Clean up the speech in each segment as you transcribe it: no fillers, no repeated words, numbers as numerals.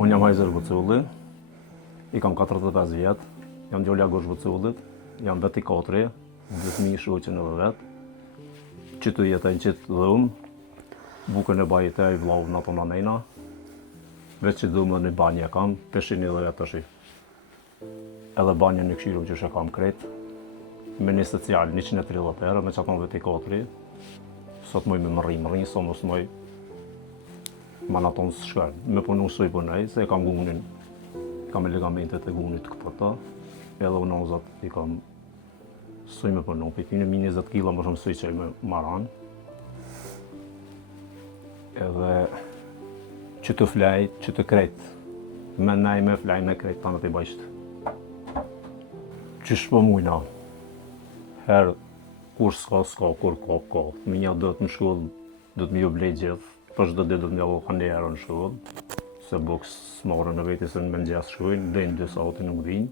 Unë jam Hajzer Buculli, I kam 45 vjetë, jam Gjolla Gosh Bucullit, jam veti 4, 10.000 shoqen edhe vetë. Qëtu jetajnë qitë dhe bukën e bajit e I vlau në ato në nejna, veç që dhumë në banje kam, peshin edhe vetë është. Edhe banje në këshiru që shë kam kretë, me një social 130 herë, me që aton veti 4, sot moj me më rrimë, sot mos moj ma në tonë së shkërë. Me punu soj përnej, se kam gunin, kam e ligamentet e gunit këpëta, edhe u nozat I kam soj me punu, për tine 20 kila më shumë soj që I me maran. Edhe që të flej, që të krejt, me nej me flej me krejt, tanët I bajshtë. Qysh po mujna, herë kur s'ka, kur ka. Minja do të më shkollë, do të më ju blej gjithë, për çdo ditë do të më javë kanë herë në shkollë, se boks s'marrën në veti se në mëngjes shkojnë, dojnë 2 sati nuk vinë.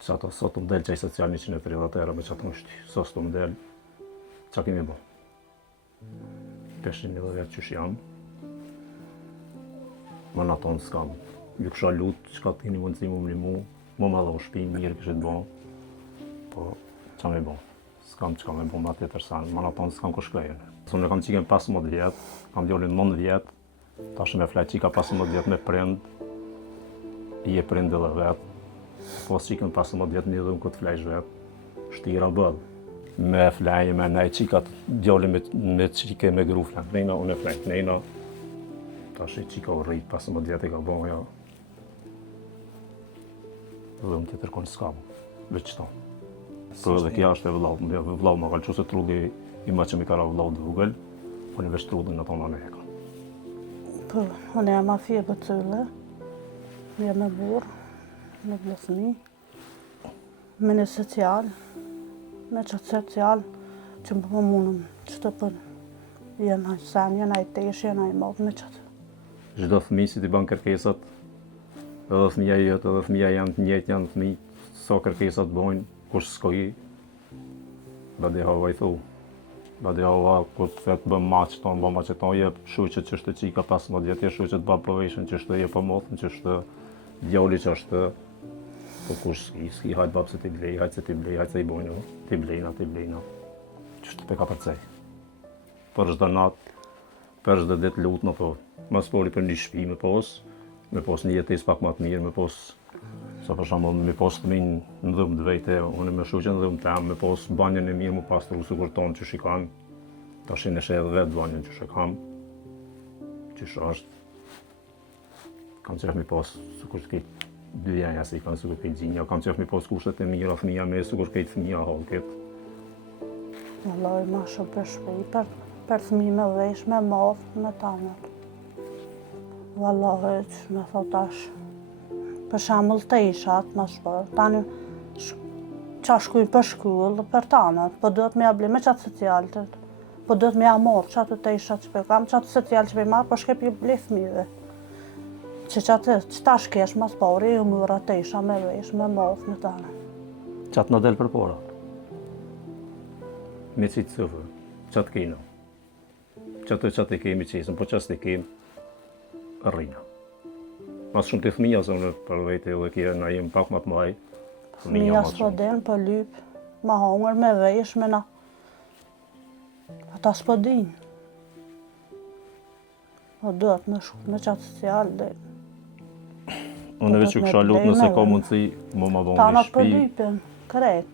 Që ato sot të më delë qaj social 130 herë me që ato nështi, sot të më delë, që kemi bo? Peshin edhe vetë qysh jam, më në tonë s'kam, ju kësha lutë, që ka t'kini mundësi mu më më dhe u shpinë, mirë këshit bo, po që me bo? S'kam që ka me bo ma tjetër sanë, më në tonë s'kam kushkajën. Unë kam qiken 15 vjetë, kam djallin 9 vjetë, tash me flaj qika 15 vjetë me prind, I e prind edhe vetë, pos qiken 15 vjetë një dhëmë këtë flajsh vetë, shtira bëdhë. Me flaj, me nej qikat, djallin me qike me gru flaj, nejna unë e flaj, nejna, tash I qika u rritë 15 vjetë I ka bo, ja. Dhëmë tjetër konë s'kam, veç ta. Për edhe kja është e vlau më kalë që se trulli I ma që mi kara vlau të vugël, unë I veç trullin në tonë në eka. Po, unë jam Afie Buculli, jam e burë, në vlesni, me një social, me qatë social, që më mundëm që të për jenë sen, jenë tesh, jenë madhë me qatë. Çdo fëmijë si t'i ban kërkesat, edhe fëmija jetë, edhe fëmija janë të njëjtë, janë fëmijë, sa kërkesat bojnë, kush s'koj, badi hava I thu. Badi hava, kur të fetë bëm maqë tonë, bëm maqë tonë, jep shuqet që është qika 15 vjetë, shuqet bab përveshën që është jep për mothën, që është djali që është, po kush s'ki, hajtë bab se ti blej, hajtë se ti blej, hajtë se I bojnë, ti blejna, që është peka përcej. Për çdo natë, për çdo ditë lutë në po, mas poli për një shtëpi me pos një jetesë pak më të mirë, me pos, sa për shembull me pos fëmijën në dhumë të vete, unë me shoqen në dhumë tem, me pos banjën e mirë mu pastru sikur tonë që shikan, tash në sheh edhe vetë banjën që shikam, që është. Kam qef me pos sikur të ketë dy janja se I kanë sikur këtë gjinja, kam qef me pos kushtet e mira fëmija me sikur këtë fëmija halket. Vallai ma shumë për shpej, për fëmijë me vesh, me madhë, me tanët. Vallai që me thotash. Për shembull të ishat ma shpër, tani qa shkujnë për shkull për tanët, po duhet me ja ble me qatë socialët, po duhet me ja morë qatë të ishat që për kam, qatë social që për marë, po shkep I ble fëmijëve. Që qatë qëta shkesh mas pari, I mëra të isha me vesh, me madhë, me tanët. Qatë në del për pora. Me qitë sëfë, qatë kina. Qatë I kemi qesën, po qatë I kemi rrina. Mas shumë të fëmija, se unë për vete edhe kje na jem pak më të maj. Fëmija s'po den për lyp, ma hongër me vesh, me na. Ata s'po din. Po duhet me shku me qatë social dhe. Unë veç që kësha lutë nëse ka mundësi, më ma bo një Tanat për shpi. lypin, krejt.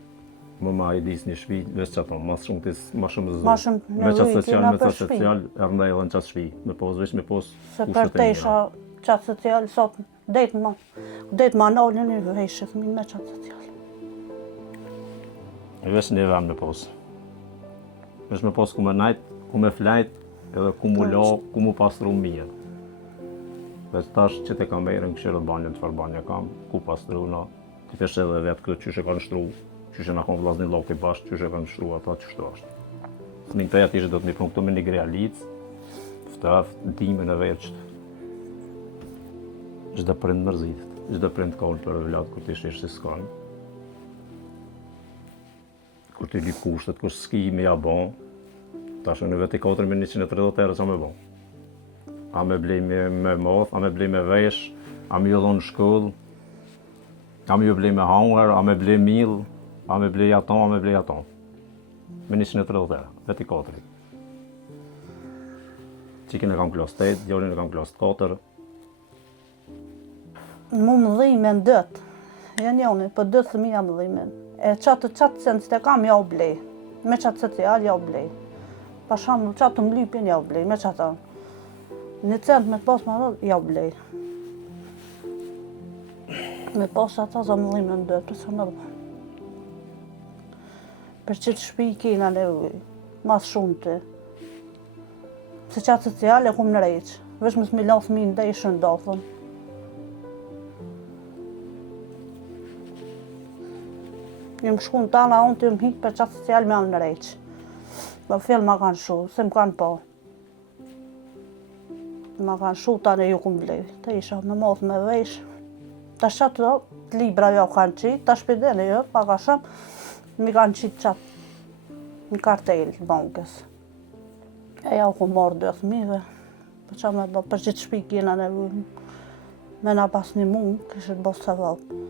Më ma I dis një shpi, veç që ato, mas shumë Ma shumë me qatë social, me për qatë shpi. social, erdhej edhe në qatë shpi. Me pos, veç me pos Se kushtet për e të mira. isha qatë social, sot dejtë ma nalën një vejshë fëmin me qatë social. Veç një vem me pos. Veç me pos ku me najt, ku me flajt, edhe ku mu la, ku mu pastru mirë. Veç tash që te kam bejrën këshirët banjën, qëfar banja kam, ku pastru na, ti fesh edhe vetë këtë qyshe kanë shtru, qyshe na kanë vllazni lok I bashkë, qyshe kanë shtru ata qështu është. Fëmin të jatë ishte do të mi pun këtu me një grealic, ftaf, dimën e veçtë. Çdo prind mërzitet, çdo prind ka unë për vlat kur ti shesh se s'kanë. Kur ti li kushtet, kur s'ki me ja bon, tash në vete 4 me 130 herë sa me bon. a me blej me moth, a me blej me vesh, a me ju dhon shkollë, a me ju blej me hangër, a me blej mill, a me blej ato, a me blej ato. Me 130 euro, veti 4. Qikin e kam klas 8, djallin e kam klas 4. Mu më dhimin dët. Janë joni, për 2 fëmija më dhimin. E qatë cent të kam ja u blej. Me qatë social ja u blej. Pa shumë qatë më lypin ja u blej, me qatë. 1 cent me të pas ma dhët, ja u blej. Me pas ata za më dhimin dët, për sa më dhe. Për që të shpi kina nevoj, mas shumë të. Se qatë social e kum në rejqë. Vesh më s'mi lanë fëmin dhe i shëndafën. Jëm shku në tana, unë të jëm hikë për qatë social me anë në rejqë. Dhe fjellë ma kanë shu, se më kanë po. Ma kanë shu, tani ju kum blej. Të isha me moth me vesh. Ta shatë të libra jo kanë qitë, ta shpidene jo, pa ka shumë. Mi kanë qitë qatë në kartel të bankës. E ja u ku marrë 2 fëmijëve. Për qa me do, për që të shpi kina në vujnë. Me na pas një mund, kështë të bosë të vapë.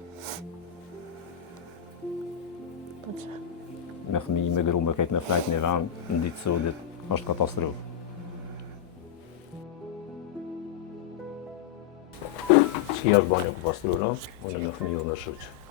Me fëmijë, me gru, me kejtë me flajt një vend, në ditë sodit, është katastrofë. Qia është banja ku pastrura, unë me fëmijë dhe shëqë.